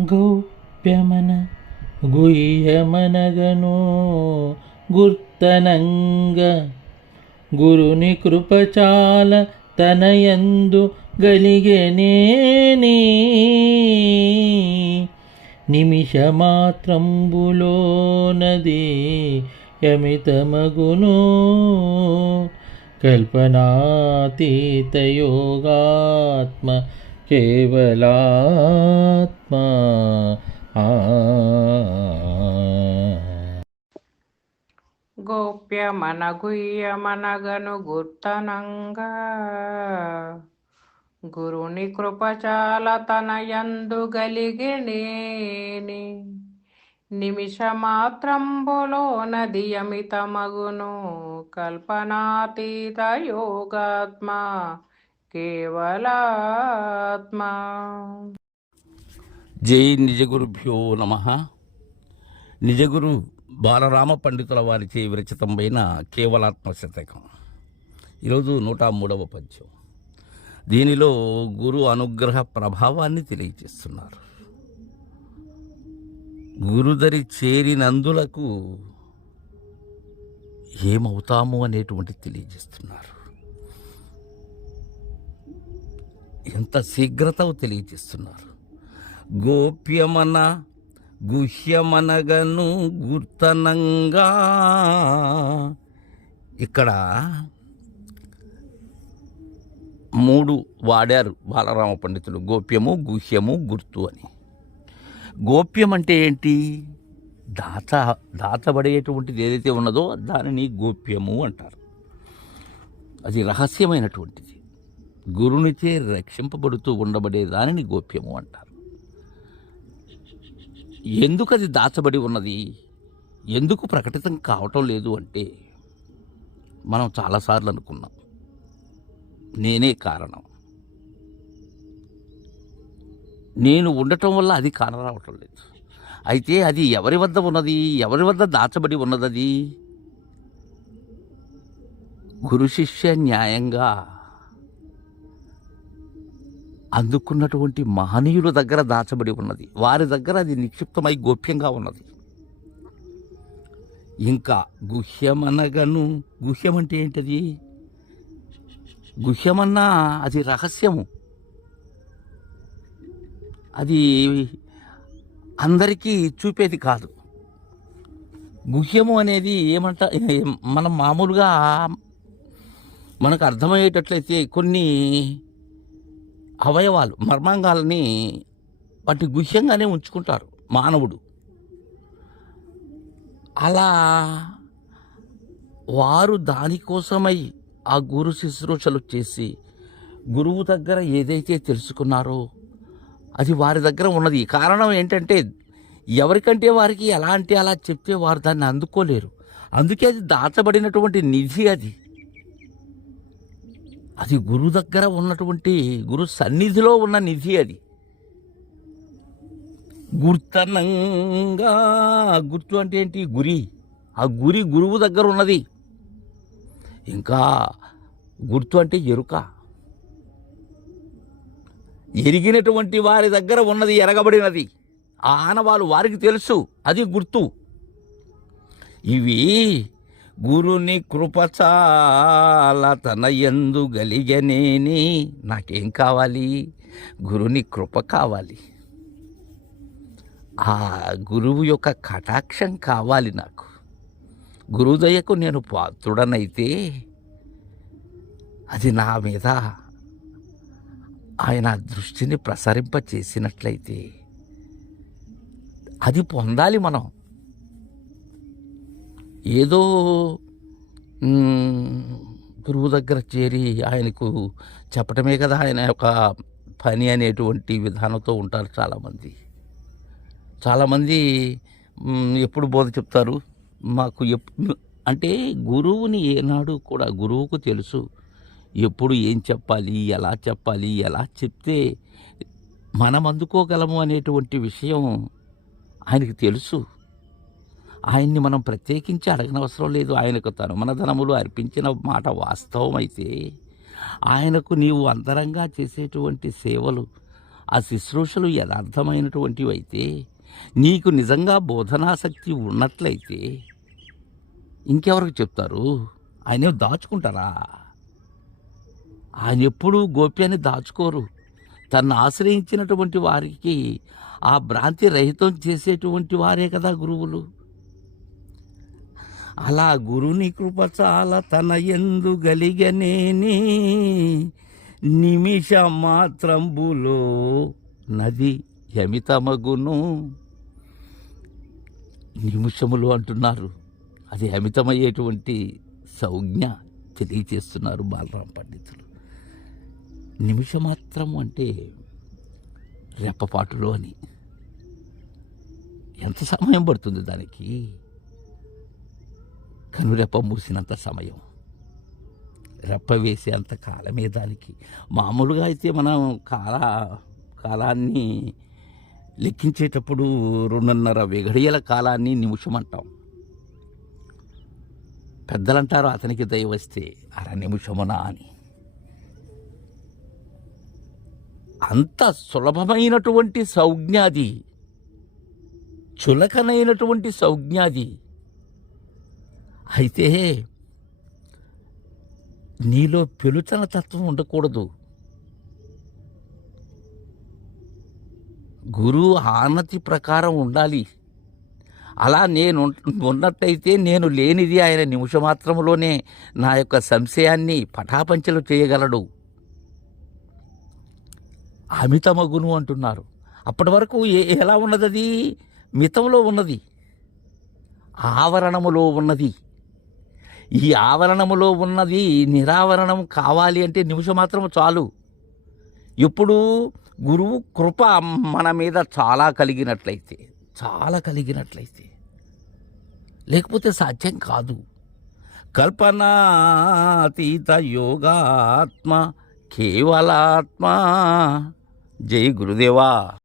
గోప్యమన గుయ్యమనగను గుర్తనంగ. గురుని కృపచాల తనయందు గలిగెనేని నిమిషమాత్రంబులోనది యమితమగును కల్పనాతీతయోగాత్మ కేవలాత్మ ఆ గోప్యమనగుయ్యమనగను గుర్తనంగా గురుని కృపచాల తనయందు గలిగినేని నిమిషమాత్రంబులో నదియమితమగును కల్పనాతీత యోగాత్మ కేవలాత్మా. జై నిజగురుభ్యో నమ. నిజగురు బాలరామ పండితుల వారిచే విరచితమైన కేవలాత్మ శతకం. ఈరోజు నూట మూడవ పద్యం. దీనిలో గురు అనుగ్రహ ప్రభావాన్ని తెలియజేస్తున్నారు. గురుదరి చేరినందులకు ఏమవుతాము అనేటువంటి తెలియజేస్తున్నారు. ఎంత శీఘ్రత తెలియజేస్తున్నారు. గోప్యమన గుహ్యమనగను గుర్తనంగా ఇక్కడ మూడు వాడారు బాలరామ పండితులు గోప్యము గుహ్యము గుర్తు అని. గోప్యం అంటే ఏంటి? దాచ దాచబడేటువంటిది ఏదైతే ఉన్నదో దానిని గోప్యము అంటారు. అది రహస్యమైనటువంటిది. గురునిచే రక్షింపబడుతూ ఉండబడే దానిని గోప్యము అంటారు. ఎందుకు అది దాచబడి ఉన్నది? ఎందుకు ప్రకటితం కావటం లేదు అంటే మనం చాలాసార్లు అనుకున్నాం. నేనే కారణం. నేను ఉండటం వల్ల అది కానరావటం రావటం లేదు. అయితే అది ఎవరి వద్ద ఉన్నది? ఎవరి వద్ద దాచబడి ఉన్నది అది గురు శిష్య న్యాయంగా అందుకున్నటువంటి మహనీయుల దగ్గర దాచబడి ఉన్నది. వారి దగ్గర అది నిక్షిప్తమై గోప్యంగా ఉన్నది. ఇంకా గుహ్యమనగను గుహ్యం అంటే ఏంటది? గుహ్యమన్నా అది రహస్యము. అది అందరికీ చూపేది కాదు. గుహ్యము అనేది ఏమంట మనం మామూలుగా మనకు అర్థమయ్యేటట్లయితే కొన్ని అవయవాలు మర్మాంగాలని వాటి గుహ్యంగానే ఉంచుకుంటారు మానవుడు. అలా వారు దానికోసమై ఆ గురు శుశ్రూషలు చేసి గురువు దగ్గర ఏదైతే తెలుసుకున్నారో అది వారి దగ్గర ఉన్నది. కారణం ఏంటంటే ఎవరికంటే వారికి ఎలా అంటే అలా చెప్తే వారు దాన్ని అందుకోలేరు. అందుకే అది దాచబడినటువంటి నిధి అది. అది గురువు దగ్గర ఉన్నటువంటి గురు సన్నిధిలో ఉన్న నిధి అది. గుర్తనంగా గుర్తు అంటే ఏంటి? గురి. ఆ గురి గురువు దగ్గర ఉన్నది. ఇంకా గుర్తు అంటే ఎరుక. ఎరిగినటువంటి వారి దగ్గర ఉన్నది ఎరగబడినది. ఆ ఆనవాలు వారికి తెలుసు అది గుర్తు. ఇవి గురుని కృపచాల తన ఎందు గలిగనేని నాకేం కావాలి? గురుని కృప కావాలి. ఆ గురువు యొక్క కటాక్షం కావాలి నాకు. గురుదయకు నేను పాత్రుడనైతే అది నా మీద ఆయన దృష్టిని ప్రసరింప చేసినట్లయితే అది పొందాలి మనం. ఏదో గురువు దగ్గర చేరి ఆయనకు చెప్పటమే కదా ఆయన యొక్క పని అనేటువంటి విధానంతో ఉంటారు చాలామంది. చాలామంది ఎప్పుడు బోధ చెప్తారు? మాకు అంటే గురువుని ఏనాడు కూడా గురువుకు తెలుసు. ఎప్పుడు ఏం చెప్పాలి ఎలా చెప్పాలి ఎలా చెప్తే మనం అందుకోగలము అనేటువంటి విషయం ఆయనకి తెలుసు. ఆయన్ని మనం ప్రత్యేకించి అడగనవసరం లేదు. ఆయనకు తను మన ధనములు అర్పించిన మాట వాస్తవం అయితే ఆయనకు నీవు అంతరంగా చేసేటువంటి సేవలు ఆ శుశ్రూషలు యథార్థమైనటువంటివి అయితే నీకు నిజంగా బోధనాసక్తి ఉన్నట్లయితే ఇంకెవరికి చెప్తారు? ఆయన దాచుకుంటారా? ఆయన ఎప్పుడూ గోప్యాన్ని దాచుకోరు. తను ఆశ్రయించినటువంటి వారికి ఆ భ్రాంతి రహితం చేసేటువంటి వారే కదా గురువులు. అలా గురుని కృప చాలా తన ఎందు గలిగనేని నిమిష మాత్రంబులో నది యమితమగును నిమిషములు అంటున్నారు. అది అమితమయ్యేటువంటి సంజ్ఞ తెలియచేస్తున్నారు బాలరాం పండితులు. నిమిషమాత్రం అంటే రెప్పపాటులో అని. ఎంత సమయం పడుతుంది దానికి? కనురెప్ప మూసినంత సమయం. రెప్ప వేసేంత కాలమే దానికి. మామూలుగా అయితే మనం కాల కాలాన్ని లెక్కించేటప్పుడు రెండున్నర వెగడియల కాలాన్ని నిమిషం అంటాం పెద్దలంటారు అతనికి దయ వస్తే అర నిమిషమునా అని. అంత సులభమైనటువంటి సౌజ్ఞాది చులకనైనటువంటి సౌజ్ఞాది అయితే నీలో పెలుచన తత్వం ఉండకూడదు. గురువు ఆనతి ప్రకారం ఉండాలి. అలా నేను ఉన్నట్టయితే నేను లేనిది ఆయన నిమిషమాత్రంలోనే నా యొక్క సంశయాన్ని పటాపంచలు చేయగలడు. అమితమగును అంటున్నారు. అప్పటి వరకు ఏ- ఎలా ఉన్నది మితంలో ఉన్నది. ఆవరణములో ఉన్నది. ఈ ఆవరణములో ఉన్నది నిరావరణం కావాలి అంటే నిమిషం మాత్రం చాలు. ఎప్పుడు గురువు కృప మన మీద చాలా కలిగినట్లయితే చాలా కలిగినట్లయితే. లేకపోతే సాధ్యం కాదు. కల్పనాతీత యోగాత్మ కేవలాత్మ. జై గురుదేవా.